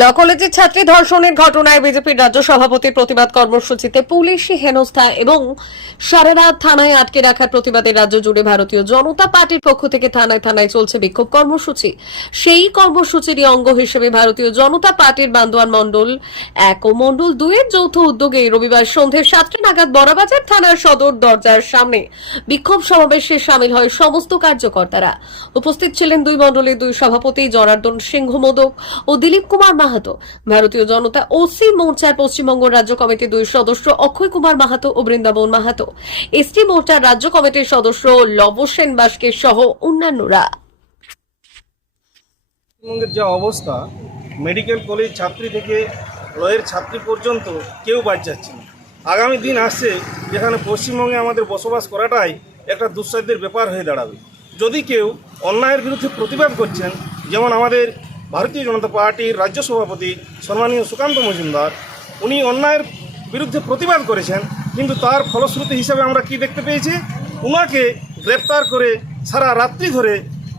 ল কলেজের ছাত্রী ধর্ষণের ঘটনায় বিজেপির রাজ্য সভাপতির প্রতিবাদ কর্মসূচিতে পুলিশি হেনস্থা এবং সারা রাত থানায় আটকে রাখার প্রতিবাদে রাজ্য জুড়ে ভারতীয় জনতা পার্টির পক্ষ থেকে থানায় থানায় চলছে বিক্ষোভ কর্মসূচি। সেই কর্মসূচিরই অঙ্গ হিসেবে ভারতীয় জনতা পার্টির বান্দোয়ান মণ্ডল 1 ও মণ্ডল 2 এর যৌথ উদ্যোগে রবিবার সন্ধ্যে 7টা নাগাদ বড়বাজার থানার সদর দরজার সামনে বিক্ষোভ সমাবেশে শামিল হয় সমস্ত কার্যকর্তারা। উপস্থিত ছিলেন 2 মণ্ডলের 2 সভাপতি জনার্দন সিংহ মোদক ও দিলীপ কুমার মাহাতো, ভারতীয় জনতা ওসি মোর্চার পশ্চিমবঙ্গ রাজ্য কমিটির 2 সদস্য অক্ষয় কুমার মাহাতো ও বৃন্দাবন মাহাতো, এসটি মোর্চার রাজ্য কমিটির সদস্য লব সেন বাস্কের সহ অন্যান্যরা। পশ্চিমবঙ্গের যে অবস্থা, মেডিকেল কলেজ ছাত্রী থেকে লয়ের ছাত্রী পর্যন্ত কেউ বাদ যাচ্ছে না। আগামী দিন আসছে যেখানে পশ্চিমবঙ্গে আমাদের বসবাস করাটাই একটা দুঃসাধ্যের ব্যাপার হয়ে দাঁড়াবে। যদি কেউ অন্যায়ের বিরুদ্ধে প্রতিবাদ করছেন, যেমন আমাদের ভারতীয় জনতা পার্টির রাজ্য সভাপতি সম্মানীয় সুকান্ত মজুমদার, উনি অন্যায়ের বিরুদ্ধে প্রতিবাদ করেছেন, কিন্তু তার ফলশ্রুতি হিসাবে আমরা কি দেখতে পেয়েছি, উনাকে গ্রেপ্তার করে সারা রাত্রি ধরে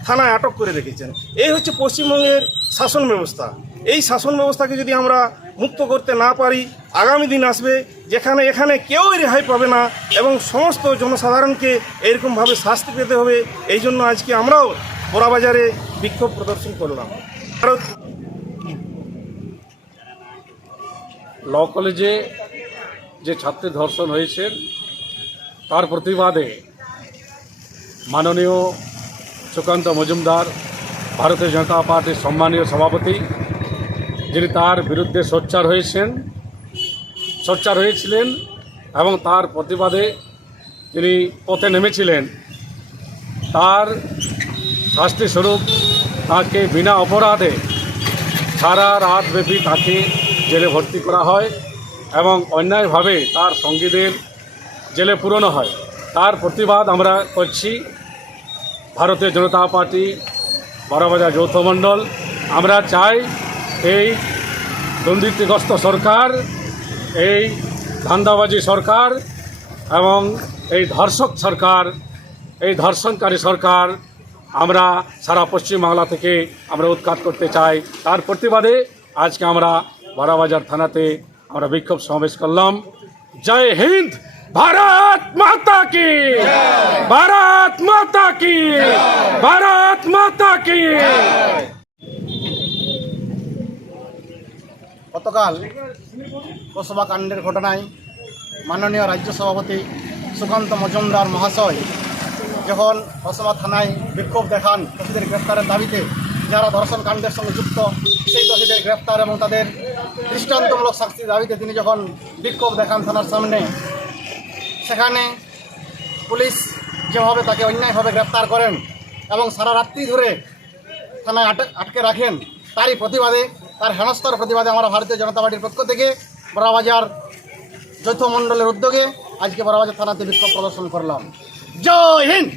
থানায় আটক করে রেখেছেন। এই হচ্ছে পশ্চিমবঙ্গের শাসন ব্যবস্থা। এই শাসন ব্যবস্থাকে যদি আমরা মুক্ত করতে না পারি, আগামী দিন আসবে যেখানে এখানে কেউই রেহাই পাবে না এবং সমস্ত জনসাধারণকে এরকমভাবে শাস্তি পেতে হবে। এই জন্য আজকে আমরাও বড়বাজারে বিক্ষোভ প্রদর্শন করলাম। ল কলেজে যে ছাত্রী ধর্ষণ হয়েছে তার প্রতিবাদে মাননীয় সুকান্ত মজুমদার, ভারতীয় জনতা পার্টির সম্মানীয় সভাপতি, যিনি তার বিরুদ্ধে সোচ্চার হয়েছিলেন এবং তার প্রতিবাদে তিনি পথে নেমেছিলেন, তার শাস্তিস্বরূপ তাকে বিনা অপরাধে সারা রাতব্যাপী তাকে জেলে ভর্তি করা হয় এবং অন্যায়ভাবে তার সঙ্গীদের জেলে পুরানো হয়। তার প্রতিবাদ আমরা করছি। ভারতীয় জনতা পার্টি বড়বাজার যৌথ মণ্ডল আমরা চাই এই দুর্নীতিগ্রস্ত সরকার, এই ধান্দাবাজি সরকার এবং এই ধর্ষক সরকার, এই ধর্ষণকারী সরকার আমরা সারা পশ্চিমবাংলা থেকে আমরা উৎখাত করতে চাই। তার প্রতিবাদে আজকে আমরা বড়বাজার থানাতে আমরা বিক্ষোভ সমাবেশ করলাম। জয় হিন্দ, ভারত মাতা কি, ভারত মাতা কি, ভারত মাতা কি। গতকাল কসবা কাণ্ডের ঘটনায় মাননীয় রাজ্য সভাপতি সুকান্ত মজুমদার মহাশয় যখন কসবা থানায় বিক্ষোভ দেখান দোষীদের গ্রেফতারের দাবিতে, যারা ধর্ষণ কাণ্ডের সঙ্গে যুক্ত সেই দোষীদের গ্রেফতার এবং তাদের দৃষ্টান্তমূলক শাস্তির দাবিতে তিনি যখন বিক্ষোভ দেখান থানার সামনে, সেখানে পুলিশ যেভাবে তাকে অন্যায়ভাবে গ্রেফতার করেন এবং সারা রাত্রি ধরে থানায় আটকে রাখেন, তারই প্রতিবাদে, তার হেনস্থার প্রতিবাদে আমরা ভারতীয় জনতা পার্টির পক্ষ থেকে বড়বাজার যৌথ মণ্ডলের উদ্যোগে আজকে বড়বাজার থানাতে বিক্ষোভ প্রদর্শন করলাম। জয় হিন্দ।